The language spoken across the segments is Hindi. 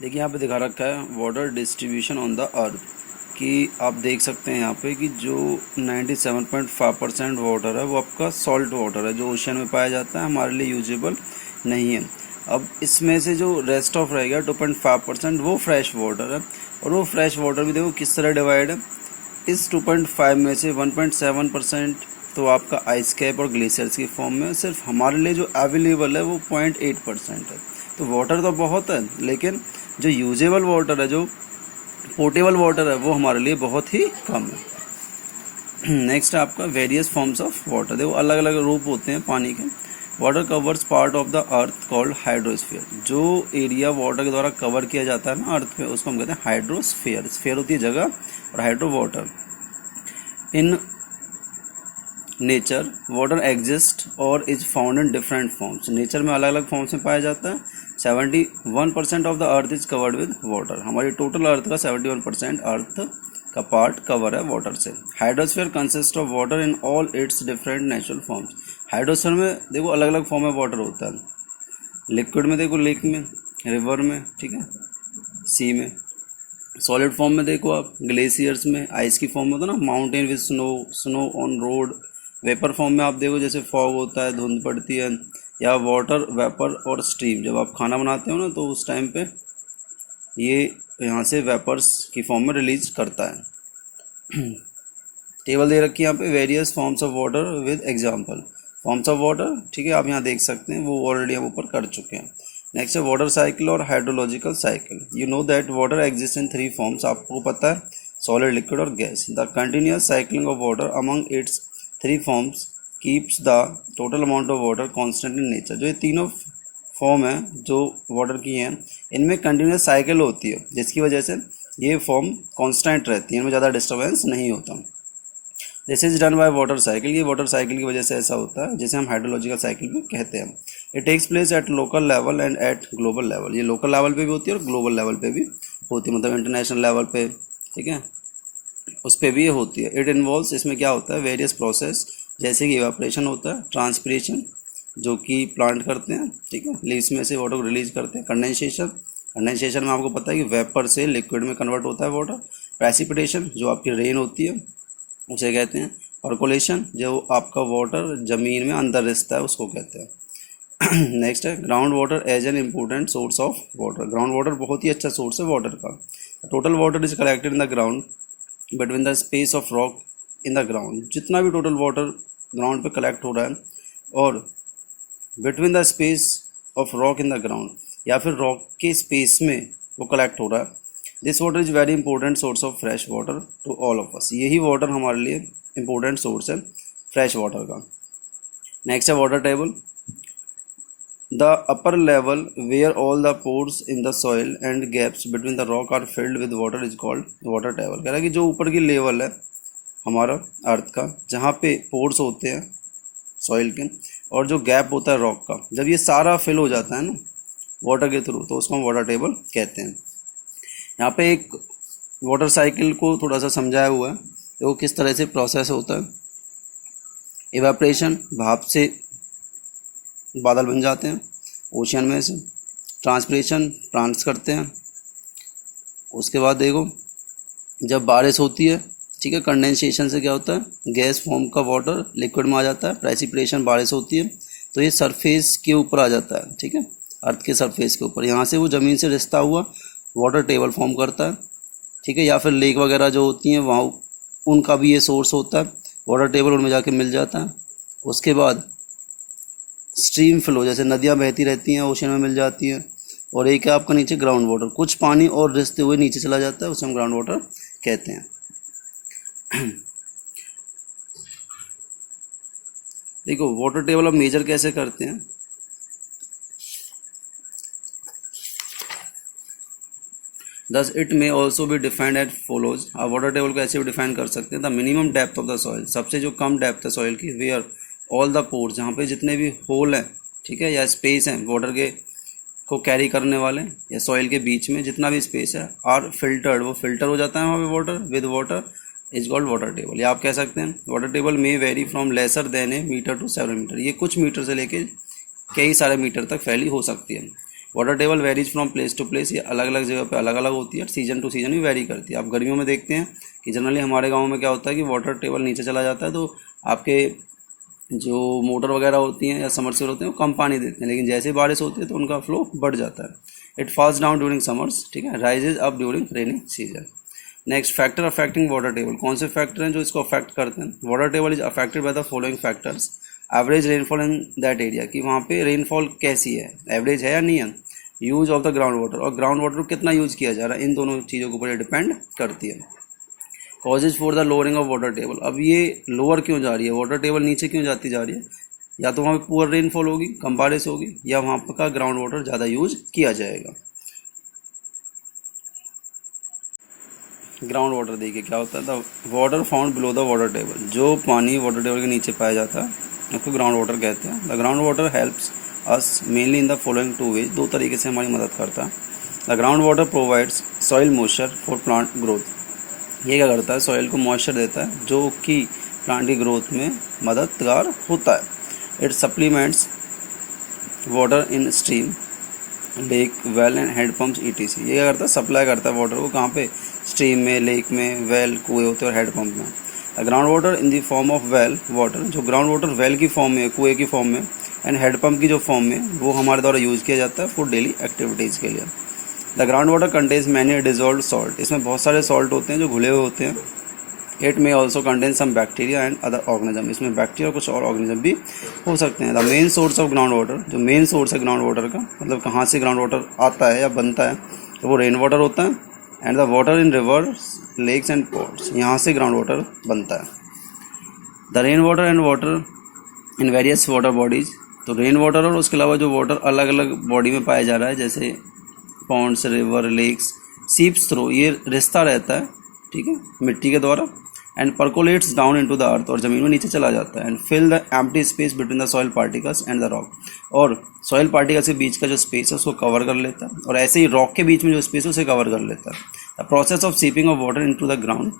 देखिए यहाँ पे दिखा रखा है water distribution on the earth कि आप देख सकते हैं यहाँ पे कि जो 97.5% वाटर है वो आपका सॉल्ट वाटर है जो ओशन में पाया जाता है, हमारे लिए यूजेबल नहीं है। अब इसमें से जो रेस्ट ऑफ रहेगा 2.5% वो फ्रेश वाटर है, और वो फ्रेश वाटर भी देखो किस तरह डिवाइड है। इस 2.5 में से 1.7% तो आपका आइस कैप और ग्लेशियर्स की फॉर्म में, सिर्फ हमारे लिए जो अवेलेबल है वो 0.8% है। तो वाटर तो बहुत है, लेकिन जो यूजेबल वाटर है, जो पोर्टेबल वाटर है, वो हमारे लिए बहुत ही कम है। नेक्स्ट है आपका वेरियस फॉर्म्स ऑफ वाटर। देखो अलग अलग रूप होते हैं पानी के। Water covers part of the earth called hydrosphere. जो एरिया वाटर के द्वारा कवर किया जाता है ना अर्थ पे, उसको हम कहते हैं हाइड्रोस्फीयर। स्फीयर होती है जगह और hydro water. In nature water exist और is found in different forms. Nature में अलग अलग फॉर्म्स में पाया जाता है। 71% of the earth is covered with water. हमारी टोटल अर्थ का 71% अर्थ का पार्ट कवर है वाटर से। Hydrosphere consist of water in all its different natural forms. Hydrosphere में देखो अलग अलग फॉर्म में वाटर होता है। लिक्विड में देखो लेक में, रिवर में, ठीक है, सी में। सॉलिड फॉर्म में देखो आप ग्लेशियर्स में, आइस की फॉर्म में होता है ना, mountain with snow, snow on road. Vapour form में आप देखो जैसे फॉग होता है, धुंध पड़ती है, या वाटर वेपर और स्टीम। जब आप खाना बनाते हो ना तो उस टाइम पे ये यहाँ से वेपर्स की फॉर्म में रिलीज करता है। टेबल दे रखी है यहाँ पे various forms of water with example. Forms of water, ठीक है, आप यहाँ देख सकते हैं, वो ऑलरेडी हम ऊपर कर चुके हैं। नेक्स्ट है वाटर साइकिल और hydrological cycle. You know that water exist in 3 forms. आपको पता है, सॉलिड, लिक्विड और gas. The continuous cycling of water among it's 3 forms keeps the total amount of water constant in nature. जो ये तीनों फॉर्म है जो वाटर की हैं, इनमें कंटिन्यूस साइकिल होती है, जिसकी वजह से ये फॉर्म कांस्टेंट रहती है, इनमें ज़्यादा डिस्टर्बेंस नहीं होता। This is done by water cycle. ये वाटर साइकिल की वजह से ऐसा होता है, जिसे हम हाइड्रोलॉजिकल साइकिल भी कहते हैं। It takes place at local level and at global level. ये लोकल लेवल पे भी होती है और ग्लोबल लेवल पे भी होती है, मतलब इंटरनेशनल लेवल पे, ठीक है, उस पर भी ये होती है। इट इन्वॉल्व्स, इसमें क्या होता है, वेरियस प्रोसेस, जैसे कि इवापोरेशन होता है, ट्रांसपिरेशन जो कि प्लांट करते हैं, ठीक है, लीव्स में से वाटर को रिलीज करते हैं, कंडेंसेशन, कंडेंसेशन में आपको पता है कि वेपर से लिक्विड में कन्वर्ट होता है वाटर, प्रेसिपिटेशन जो आपकी रेन होती है उसे कहते हैं, पर्कोलेशन जो आपका वाटर ज़मीन में अंदर रिसता है उसको कहते हैं। नेक्स्ट है ground water as an important source of water. Ground water बहुत ही अच्छा सोर्स है वाटर का। Total water is collected in the ground between the space of rock in the ground. जितना भी टोटल वाटर ग्राउंड पे कलेक्ट हो रहा है, और between the space of rock in the ground, या फिर रॉक के स्पेस में वो कलेक्ट हो रहा है। This water is very important source of fresh water to all of us. यही वाटर हमारे लिए इंपॉर्टेंट सोर्स है फ्रेश वाटर का। नेक्स्ट है water table. The upper level where all the pores in the soil and gaps between the rock are filled with water is called water table. कह रहा है कि जो ऊपर की लेवल है हमारा अर्थ का, जहाँ पे पोर्स होते हैं सॉइल के, और जो गैप होता है रॉक का, जब ये सारा फिल हो जाता है ना वाटर के थ्रू, तो उसको हम वाटर टेबल कहते हैं। यहाँ पे एक वाटर साइकिल को थोड़ा सा समझाया हुआ है, तो किस तरह से प्रोसेस होता है। इवेपरेशन, भाप से बादल बन जाते हैं ओशियन में से। ट्रांसपिरेशन, प्लांट्स करते हैं। उसके बाद देखो जब बारिश होती है, ठीक है, कंडेंसेशन से क्या होता है, गैस फॉर्म का वाटर लिक्विड में आ जाता है। प्रेसिपिटेशन, बारिश होती है तो ये सरफेस के ऊपर आ जाता है, ठीक है, अर्थ के सरफेस के ऊपर। यहाँ से वो ज़मीन से रिश्ता हुआ वाटर टेबल फॉर्म करता है, ठीक है, या फिर लेक वगैरह जो होती हैं वहाँ उनका भी ये सोर्स होता है, वाटर टेबल उनमें जाके मिल जाता है। उसके बाद स्ट्रीम फ्लो, जैसे नदियाँ बहती रहती हैं ओशन में मिल जाती हैं। और एक है आपका नीचे ग्राउंड वाटर, कुछ पानी और रिसते हुए नीचे चला जाता है, उसे हम ग्राउंड वाटर कहते हैं। देखो वाटर टेबल अब मेजर कैसे करते हैं। दस इट मे ऑल्सो भी डिफाइंड एट फॉलोज। आप वाटर टेबल को ऐसे भी डिफाइन कर सकते हैं। The minimum depth of the soil, सबसे जो कम डेप्थ है सॉइल की, वेयर ऑल द पोर्स, जहाँ पे जितने भी होल हैं, ठीक है, या स्पेस हैं वाटर के को कैरी करने वाले, या सॉइल के बीच में जितना भी स्पेस है, आर फिल्टर्ड, वो फिल्टर हो जाता है वहाँ पे water with water, is called water table. या आप कह सकते हैं water table may vary from lesser than a metre to 7 metre. ये कुछ मीटर से लेके कई सारे मीटर तक फैली हो सकती है। Water table varies from place to place, ये अलग अलग जगह पे अलग अलग होती है, सीजन टू सीजन भी वेरी करती है। आप गर्मियों में देखते हैं कि जनरली हमारे गाँव में क्या होता है कि वाटर टेबल नीचे चला जाता है, तो आपके जो मोटर वगैरह होती हैं या समरसेबल होते हैं वो कम पानी देते हैं, लेकिन जैसे बारिश होती है तो उनका फ्लो बढ़ जाता है। It falls down during summers, ठीक है, rises up during rainy season. Next, factor affecting water table, कौन से फैक्टर हैं जो इसको अफेक्ट करते हैं? Water table is affected by the following factors. Average rainfall in that area, कि वहाँ पे रेनफॉल कैसी है, एवरेज है या नहीं है। Use of the ground water, और ग्राउंड वाटर को कितना यूज किया जा रहा है, इन दोनों चीज़ों के ऊपर डिपेंड करती है। Causes for the lowering of water table, अब ये लोअर क्यों जा रही है, वाटर टेबल नीचे क्यों जाती जा रही है? या तो वहाँ पे पुअर रेनफॉल होगी, कम बारिश होगी, या वहाँ पर का ग्राउंड वाटर ज़्यादा यूज किया जाएगा। ग्राउंड वाटर देखिए क्या होता है, the water found below the water table, जो पानी वाटर टेबल के नीचे पाया जाता है उसको ग्राउंड वाटर कहते हैं। The ground water helps us mainly in the following two ways, दो तरीके से हमारी मदद करता है। The ground water provides soil moisture for plant growth, ये क्या करता है, सॉइल को मॉइस्चर देता है जो कि प्लांट की ग्रोथ में मददगार होता है। It supplements water in stream, lake, well and headpumps ETC, ये क्या करता है, सप्लाई करता है वाटर को, कहाँ पे, स्ट्रीम में, लेक में, वेल, कुएँ होते हैं और हेडपम्प में। Ground water in the form of well water, जो ग्राउंड वाटर वेल की फॉर्म में, कुएँ की फॉर्म में, एंड हेडपम्प की जो फॉर्म में, वो हमारे द्वारा यूज़ किया जाता है फॉर डेली एक्टिविटीज़ के लिए। The ground water contains many dissolve salt, इसमें बहुत सारे सॉल्ट होते हैं जो घुले हुए होते हैं। It may also contain some bacteria and other organism, इसमें बैक्टीरिया और कुछ और ऑर्गेनिज्म भी हो सकते हैं। The main source of ground water, जो मेन सोर्स है ग्राउंड वाटर का, मतलब कहाँ से ग्राउंड वाटर आता है या बनता है, तो वो रेन वाटर होता है। And the water in rivers, lakes and ponds, यहाँ से ग्राउंड वाटर बनता है। The rain water and water in various water bodies, तो रेन वाटर और उसके अलावा जो वाटर अलग अलग बॉडी में पाया जा रहा है, जैसे ponds, river, lakes, seeps through, ये रिश्ता रहता है, ठीक है, मिट्टी के द्वारा, and percolates down into the earth, और ज़मीन में नीचे चला जाता है। And fill the empty space between the soil particles and the rock, और सॉइल पार्टिकल्स के बीच का जो स्पेस है उसको कवर कर लेता है, और ऐसे ही रॉक के बीच में जो स्पेस है उसे कवर कर लेता है। The process of seeping of water into the ground,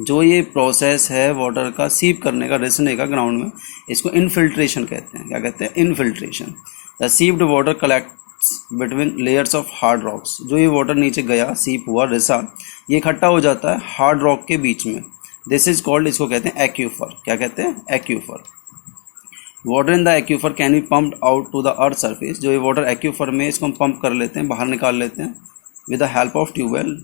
जो ये प्रोसेस है वाटर का सीप करने का, रिसने का ग्राउंड में, इसको इनफिल्ट्रेशन कहते हैं। क्या कहते हैं? Infiltration. The seeped water collect between layers of hard rocks, जो ये वाटर नीचे गया, सीप हुआ, रिसा, ये इकट्ठा हो जाता है हार्ड रॉक के बीच में। दिस इज कॉल्ड, इसको कहते हैं एक्यूफर। क्या कहते हैं? Aquifer. Water in the aquifer can be pumped out to the earth surface, जो ये वाटर एक्यूफर में, इसको हम पंप कर लेते हैं, बाहर निकाल लेते हैं with the help of tubewell,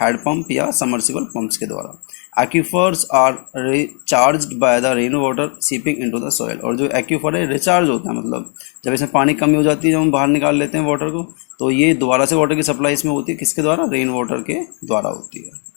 handpump या समर्सिबल पंप्स के द्वारा। Aquifers are recharged by the rain water seeping into the soil, और जो एक्यूफर है रिचार्ज होता है, मतलब जब इसमें पानी कमी हो जाती है, जब हम बाहर निकाल लेते हैं वाटर को, तो ये दोबारा से वाटर की सप्लाई इसमें होती है, किसके द्वारा? रेन वाटर के द्वारा होती है।